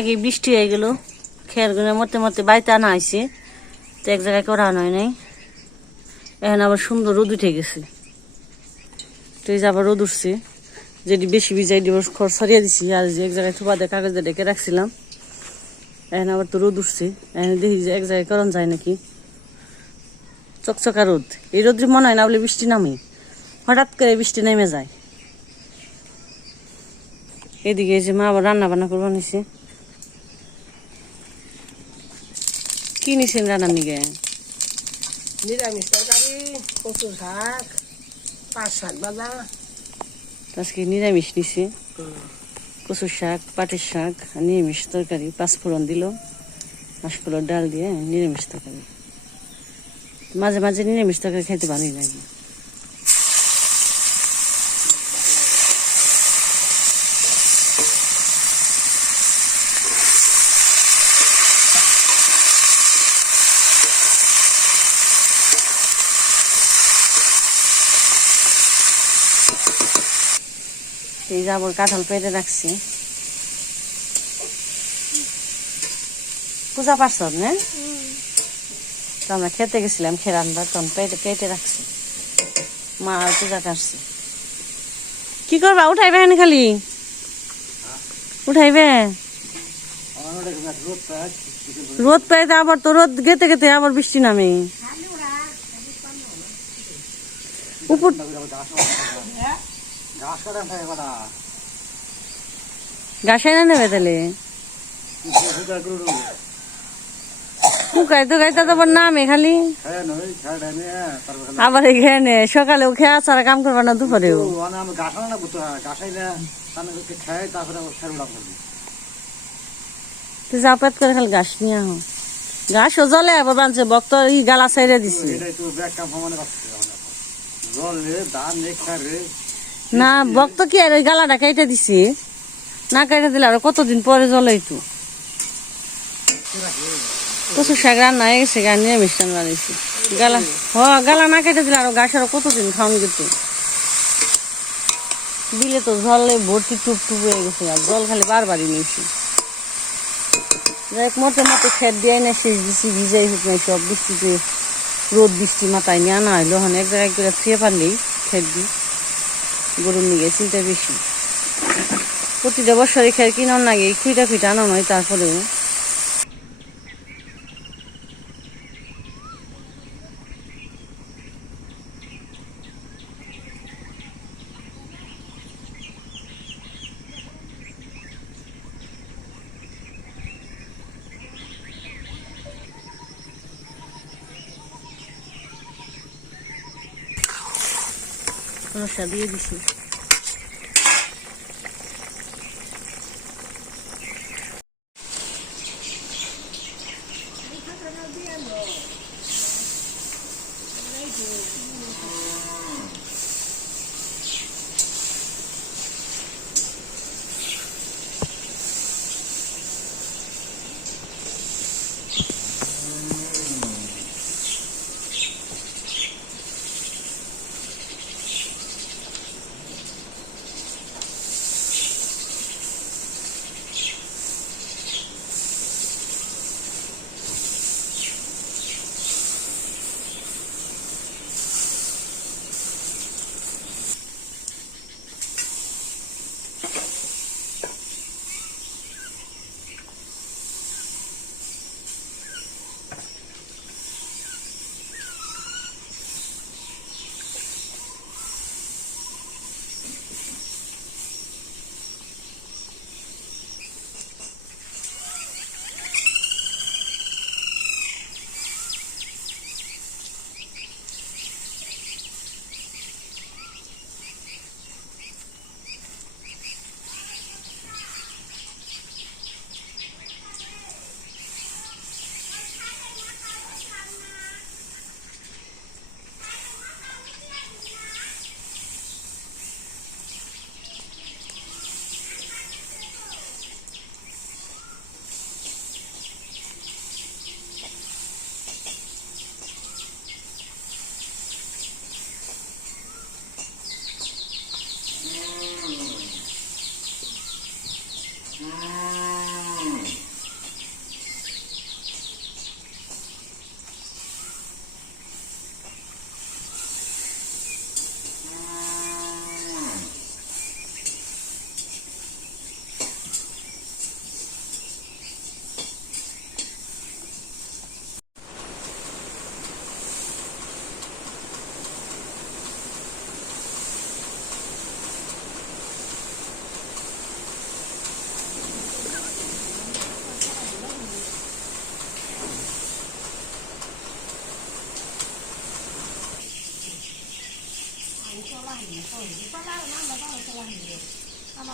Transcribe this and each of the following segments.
আগে বৃষ্টি হয়ে গেল। খেয়ারগুলো মতে মতে বাড়িতে আনা হয়েছে। তো এক জায়গায় করা হয় নাই। এখন আবার সুন্দর রোদ উঠে গেছে। তো এই যে আবার রোদ উঠছে। যেটি বেশি ভিজাই দিব, খড় সরিয়ে দিছি। আর যে এক জায়গায় থুপা দিয়ে কাগজ দিয়ে ডেকে রাখছিলাম। এখন আবার তো রোদ উঠছে। এখন দেখি যে এক জায়গায় করণ যায় নাকি। চকচকা রোদ। এই রোদ্রে মনে হয় না বলে বৃষ্টি নামে। হঠাৎ করে বৃষ্টি নেমে যায়। এদিকে যে মা আবার রান্না বান্না করব নিছে। কি নিছেন রান্নার নিগে? নিরামিষ তরকারি কচু শাক পাঁচ শাক বাজা আজকে নিরামিষ নিছে। কচু শাক পাটের শাক নিরামিষ তরকারি। পাঁচফোড়ন দিল। পাঁচফোড়ন ডাল দিয়ে নিরামিষ তরকারি। মাঝে মাঝে নিরামিষ তরকারি খেতে ভালোই লাগে। এই যে আবার কাঁঠাল পেটে রাখছি। পূজা পারছ না তো আমরা খেতে গেছিলাম খেরানবার তখন পেটে পেটে রাখছি। মা পূজা কাটছে। কি করবা? উঠাইবে খালি? উঠাইবে? রোদ পেয়ে আবার তো রোদ গেতে গেতে আবার বৃষ্টি নামে। উপর কটা গাছাই না নেবে তাহলে? নামে খালি। আবার এখানে কাম করবা না ঘাস তুই জাপাত করে খালি ঘাস নিয়ে আহ। ঘাসও জলে, আবার বানছে বক্ত ই গালা সাইরে দিছি। জল ধান না, বক্ত কি আর ওই গালাটা কেটে দিছি? না কেটে দিলে আর কতদিন পরে জলে একটু কচু শাক রান্না হয়ে গেছে নিয়ে মিষ্টান বানিয়েছি গালা, হ, গালা না কেটে দিলে আর গাছ আরও কতদিন খাওয়ান কিন্তু দিলে তো জলে ভর্তি টুপ টুপ হয়ে গেছে, আর জল খালি বারবারই নিয়েছি। যাই হোক মোটে মোটে খেত দিয়ে না শেষ দিছি, ভিজাই হোক না সব, বৃষ্টিতে রোদ বৃষ্টি মাথায় নিয়ে আনা হইল। হন এক জায়গায় করে থুয়ে পারলেই খেত দিই। গরুর নিয়ে চিন্তা বেশি। প্রতিটা বছরে খেয়ে কিনার লাগে খুঁটা খুঁটা আনানো নয় তারপরেও রসা দিয়ে দিছি।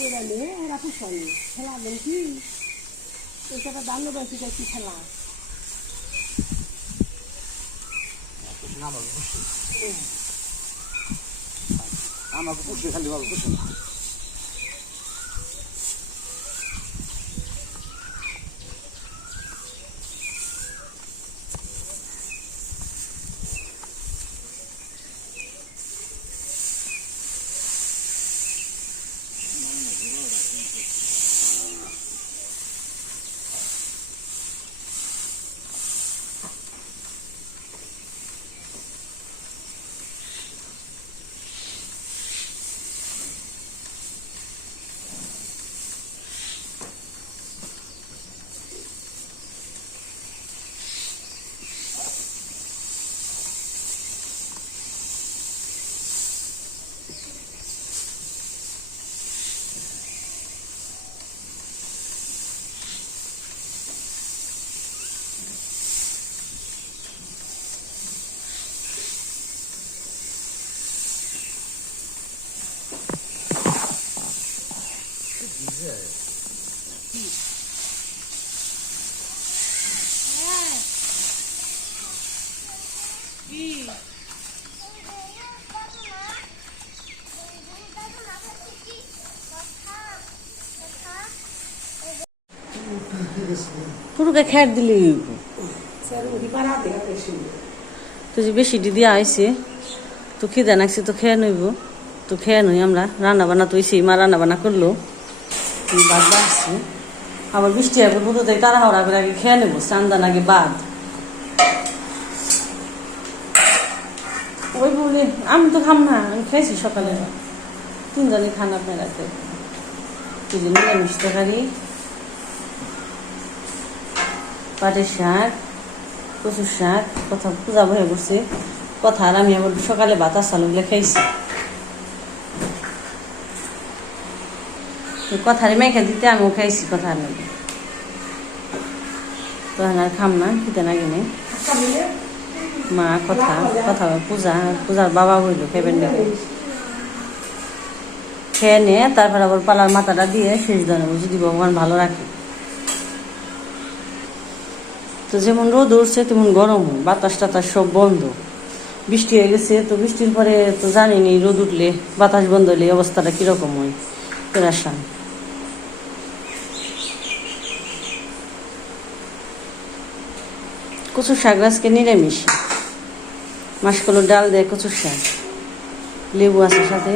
করে নেব আমাকে বলে ওরা কুশল খেলা দেন কি এটা বেশি কি খেলা। আমাকে খুশি খালি ভালো খুশি। না পুরোকে খের দিলে। তো যে বেশি দিদি আইছে, তো খিদে নাকছে তো খেয়ে নইব। তো খেয়ে নই আমরা। রান্না বান্না তো এসেই মা রান্না বান্না করল। বাদ আসছে আবার বৃষ্টি হবে বুধ তাই তারা হাওড়া করে আগে খেয়ে নেব চান্দান আগে বাদ। ওই বলে, আমি তো খাম না, আমি খেয়েছি সকালে তিনজনে খান আপনারা যে নিরামিষ তরকারি। পাটের শাক, কচুর শাক কথা পূজা হয়ে পড়ছে কথা আর আমি আবার সকালে বাতাস চালুগুলো খাইছি। কথারে মেখে দিতে আমিও খাইছি কথার নাকি তখন আর খাম না খেতে না কিনে মা কথা কথা পূজা, পূজার বাবা হইল খাইবেন না। খেয়ে নিয়ে তারপর আবার পালার মাথাটা দিয়ে শেষ দানে যদি ভগবান ভালো রাখে। তো যেমন রোদ উঠছে, তেমন গরম বাতাস টাতাস সব বন্ধ। বৃষ্টি হয়ে গেছে, তো বৃষ্টির পরে তো জানিনি রোদ উঠলে বাতাস বন্ধ হলে অবস্থাটা কীরকম হয়। পেরাসান কচুর শাক আজকে নিরামিষ। মাসকলো ডাল দেয় কচুর শাক। লেবু আছে সাথে।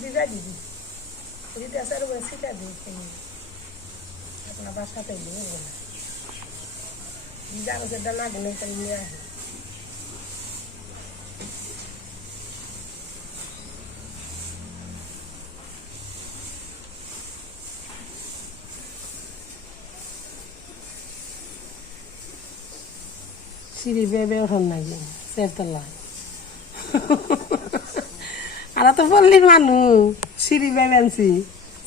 ভিজা দিবি দিতে আসার উপরে ছিটা দিই চিনি আপনার বাসাতে নিয়ে গেলে ভিজা গেছে ডানা গুলো তাই নিয়ে আসে সিঁড়ি বেয়ে বেয়ে ওঠান নাকি চেরতলা আর তো বললি মানুষ সিঁড়ি বেয়ে আনছি,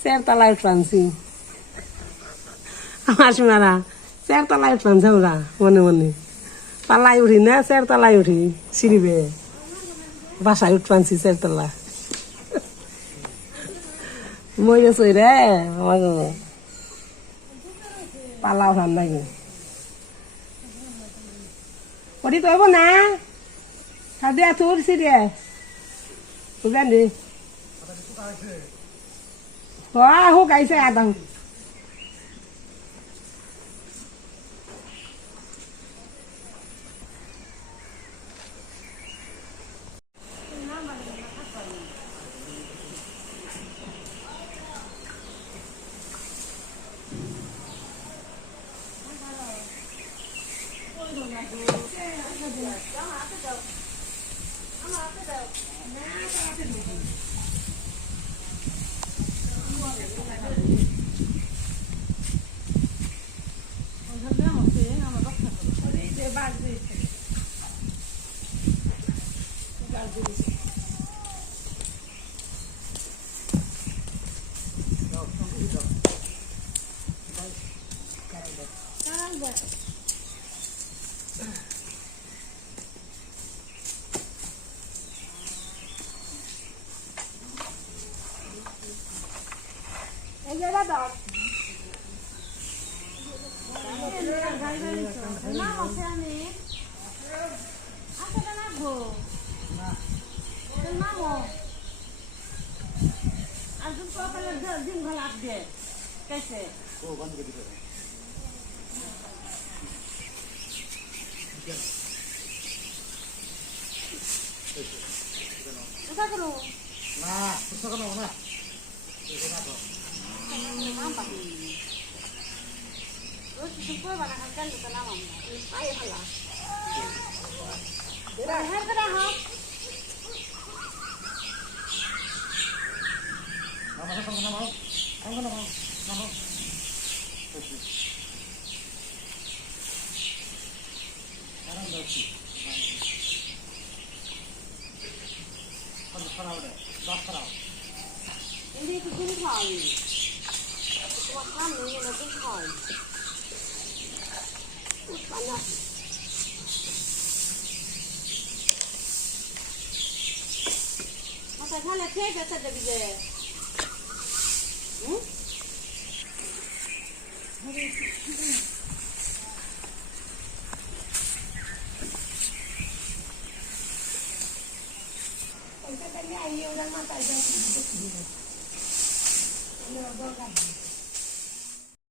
চেরতলায় উঠানছি। আমার মারা চেরতলায় উঠানছে ওরা, মনে মনে। পালাই উঠি না, চেরতলায় উঠি, সিঁড়ি বেয়ে। বাসায় উঠবানছি চেরতলা। মরে চই রে আমাকে পালা উঠান নাকি? বুঝলেন হ আহ গাইছে Adam Odi to ibu na. Tadi atur sih Kenapa mau? Antum kau kalau dia jim galak dia, kaise? Oh, kan begitu. Kita kalo. Nah, kita kalo nah. Kita kalo. Apa? Terus kita kau banakan kan kita nama. Ayo halah. Berharap dah. 他那天就在这个。Aí eu dou uma fazenda de bebida. Eu vou agarrar.